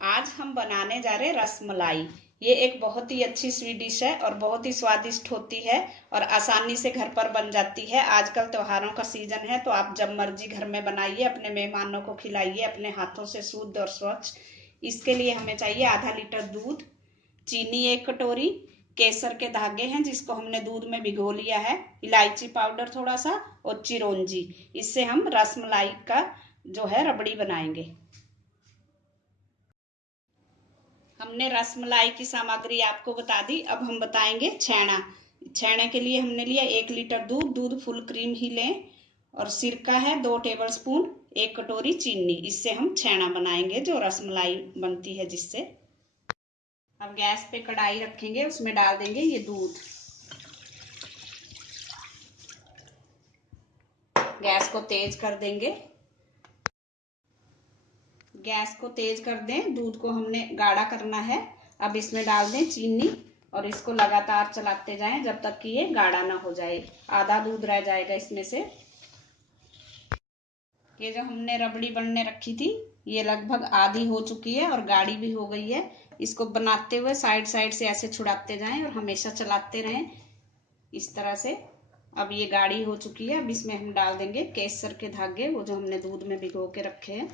आज हम बनाने जा रहे हैं रसमलाई। ये एक बहुत ही अच्छी स्वीट डिश है और बहुत ही स्वादिष्ट होती है और आसानी से घर पर बन जाती है। आजकल त्योहारों का सीजन है तो आप जब मर्जी घर में बनाइए, अपने मेहमानों को खिलाइए अपने हाथों से, शुद्ध और स्वच्छ। इसके लिए हमें चाहिए आधा लीटर दूध, चीनी 1 कटोरी, केसर के धागे हैं जिसको हमने दूध में भिगो लिया है, इलायची पाउडर थोड़ा सा और चिरौंजी। इससे हम रसमलाई का जो है रबड़ी बनाएंगे। हमने रसमलाई की सामग्री आपको बता दी। अब हम बताएंगे छेना। छेने के लिए हमने लिया 1 लीटर दूध, दूध फुल क्रीम ही लें, और सिरका है 2 टेबलस्पून, 1 कटोरी चीनी। इससे हम छेना बनाएंगे जो रसमलाई बनती है जिससे। अब गैस पे कढ़ाई रखेंगे, उसमें डाल देंगे ये दूध। गैस को तेज कर देंगे। गैस को तेज कर दें, दूध को हमने गाढ़ा करना है। अब इसमें डाल दें चीनी और इसको लगातार चलाते जाएं जब तक कि ये गाढ़ा ना हो जाए। आधा दूध रह जाएगा इसमें से। ये जो हमने रबड़ी बनने रखी थी ये लगभग आधी हो चुकी है और गाढ़ी भी हो गई है। इसको बनाते हुए साइड साइड से ऐसे छुड़ाते जाएं और हमेशा चलाते रहें इस तरह से। अब ये गाढ़ी हो चुकी है। अब इसमें हम डाल देंगे केसर के धागे, वो जो हमने दूध में भिगो के रखे हैं।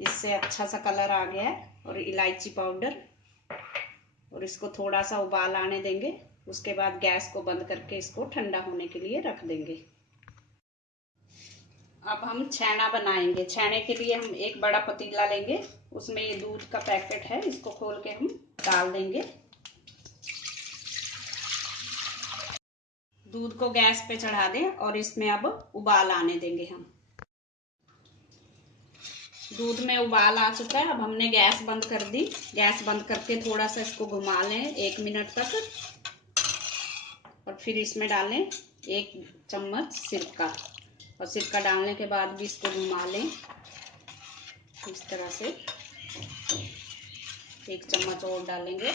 इससे अच्छा सा कलर आ गया है। और इलायची पाउडर, और इसको थोड़ा सा उबाल आने देंगे। उसके बाद गैस को बंद करके इसको ठंडा होने के लिए रख देंगे। अब हम छेना बनाएंगे। छेने के लिए हम एक बड़ा पतीला लेंगे, उसमें ये दूध का पैकेट है, इसको खोल के हम डाल देंगे। दूध को गैस पे चढ़ा दें और इसमें अब उबाल आने देंगे हम। दूध में उबाल आ चुका है। अब हमने गैस बंद कर दी। गैस बंद करके थोड़ा सा इसको घुमा लें 1 मिनट तक, और फिर इसमें डालें 1 चम्मच सिरका, और सिरका डालने के बाद भी इसको घुमा लें इस तरह से। 1 चम्मच और डालेंगे।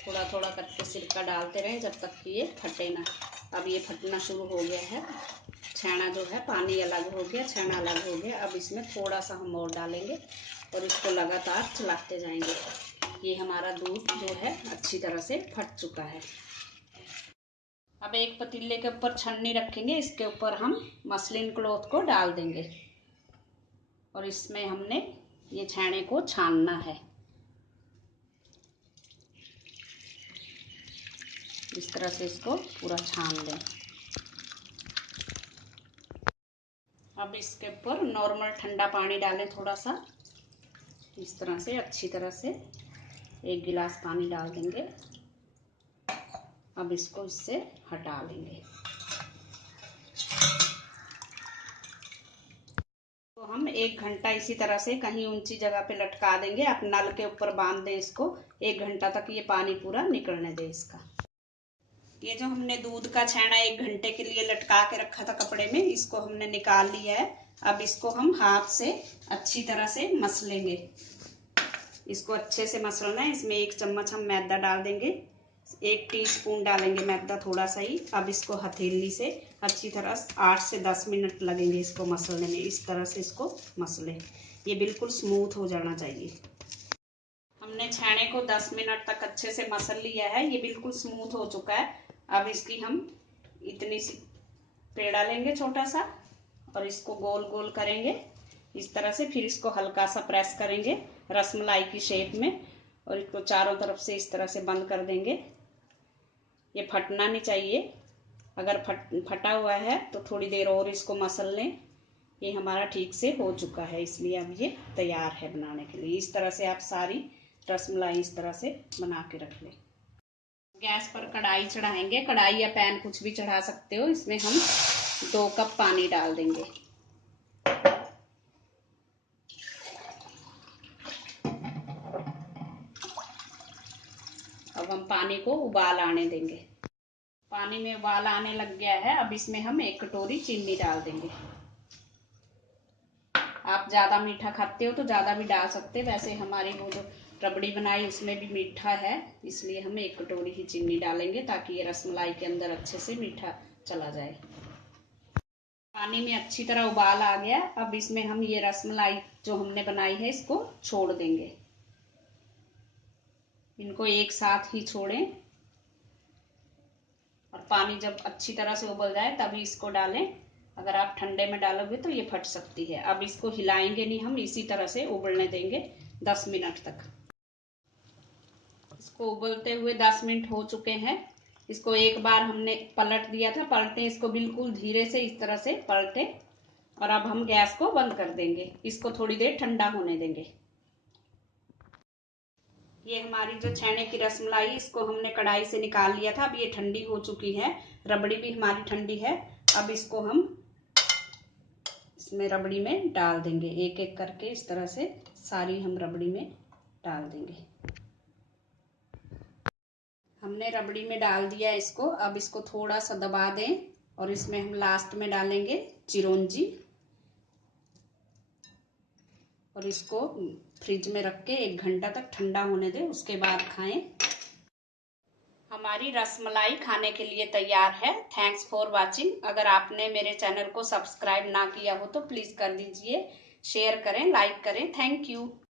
थोड़ा थोड़ा करके सिरका डालते रहें जब तक कि ये फटे ना। अब ये फटना शुरू हो गया है। छेना जो है, पानी अलग हो गया, छेना अलग हो गया। अब इसमें थोड़ा सा हम और डालेंगे और इसको लगातार चलाते जाएंगे। ये हमारा दूध जो है अच्छी तरह से फट चुका है। अब एक पतीले के ऊपर छन्नी रखेंगे, इसके ऊपर हम मसलिन क्लॉथ को डाल देंगे और इसमें हमने ये छेने को छानना है। इस तरह से इसको पूरा छान लें। अब इसके ऊपर नॉर्मल ठंडा पानी डालें थोड़ा सा, इस तरह से अच्छी तरह से 1 गिलास पानी डाल देंगे। अब इसको इससे हटा लेंगे। तो हम 1 घंटा इसी तरह से कहीं ऊंची जगह पे लटका देंगे। आप नल के ऊपर बांध दें इसको। 1 घंटा तक ये पानी पूरा निकलने दें इसका। ये जो हमने दूध का छेना 1 घंटे के लिए लटका के रखा था कपड़े में, इसको हमने निकाल लिया है। अब इसको हम हाथ से अच्छी तरह से मस लेंगे। इसको अच्छे से मसलना है। इसमें 1 चम्मच हम मैदा डाल देंगे, 1 टीस्पून डालेंगे मैदा थोड़ा सा ही। अब इसको हथेली से अच्छी तरह 8 से 10 मिनट लगेंगे इसको मसलने में। इस तरह से इसको मसलें। ये बिल्कुल स्मूथ हो जाना चाहिए। हमने छेने को 10 मिनट तक अच्छे से मसल लिया है। ये बिल्कुल स्मूथ हो चुका है। अब इसकी हम इतनी सी पेड़ा लेंगे छोटा सा, और इसको गोल गोल करेंगे इस तरह से। फिर इसको हल्का सा प्रेस करेंगे रसमलाई की शेप में, और इसको चारों तरफ से इस तरह से बंद कर देंगे। ये फटना नहीं चाहिए। अगर फटा हुआ है तो थोड़ी देर और इसको मसल लें। ये हमारा ठीक से हो चुका है, इसलिए अब ये तैयार है बनाने के लिए। इस तरह से आप सारी रसमलाई इस तरह से बना के रख लें। गैस पर कढ़ाई चढ़ाएंगे। कढ़ाई या पैन कुछ भी चढ़ा सकते हो। इसमें हम 2 कप पानी डाल देंगे। अब हम पानी को उबाल आने देंगे। पानी में उबाल आने लग गया है। अब इसमें हम 1 कटोरी चीनी डाल देंगे। आप ज्यादा मीठा खाते हो तो ज्यादा भी डाल सकते। वैसे हमारी वो जो रबड़ी बनाई उसमें भी मीठा है, इसलिए हम 1 कटोरी ही चीनी डालेंगे ताकि ये रसमलाई के अंदर अच्छे से मीठा चला जाए। पानी में अच्छी तरह उबाल आ गया। अब इसमें हम ये रसमलाई जो हमने बनाई है इसको छोड़ देंगे। इनको एक साथ ही छोड़ें और पानी जब अच्छी तरह से उबल जाए तभी इसको डालें। अगर आप ठंडे में डालोगे तो ये फट सकती है। अब इसको हिलाएंगे नहीं, हम इसी तरह से उबलने देंगे 10 मिनट तक। इसको उबलते हुए 10 मिनट हो चुके हैं। इसको एक बार हमने पलट दिया था, पलटे इसको बिल्कुल धीरे से इस तरह से पलटे। और अब हम गैस को बंद कर देंगे, इसको थोड़ी देर ठंडा होने देंगे। ये हमारी जो छेने की रसमलाई, इसको हमने कढ़ाई से निकाल लिया था। अब ये ठंडी हो चुकी है, रबड़ी भी हमारी ठंडी है। अब इसको हम इसमें रबड़ी में डाल देंगे, एक एक करके इस तरह से सारी हम रबड़ी में डाल देंगे। हमने रबड़ी में डाल दिया इसको। अब इसको थोड़ा सा दबा दें और इसमें हम लास्ट में डालेंगे चिरौंजी और इसको फ्रिज में रख के 1 घंटा तक ठंडा होने दें, उसके बाद खाएं। हमारी रसमलाई खाने के लिए तैयार है। Thanks for watching. अगर आपने मेरे चैनल को सब्सक्राइब ना किया हो तो प्लीज कर दीजिए, शेयर करें, लाइक करें। Thank you.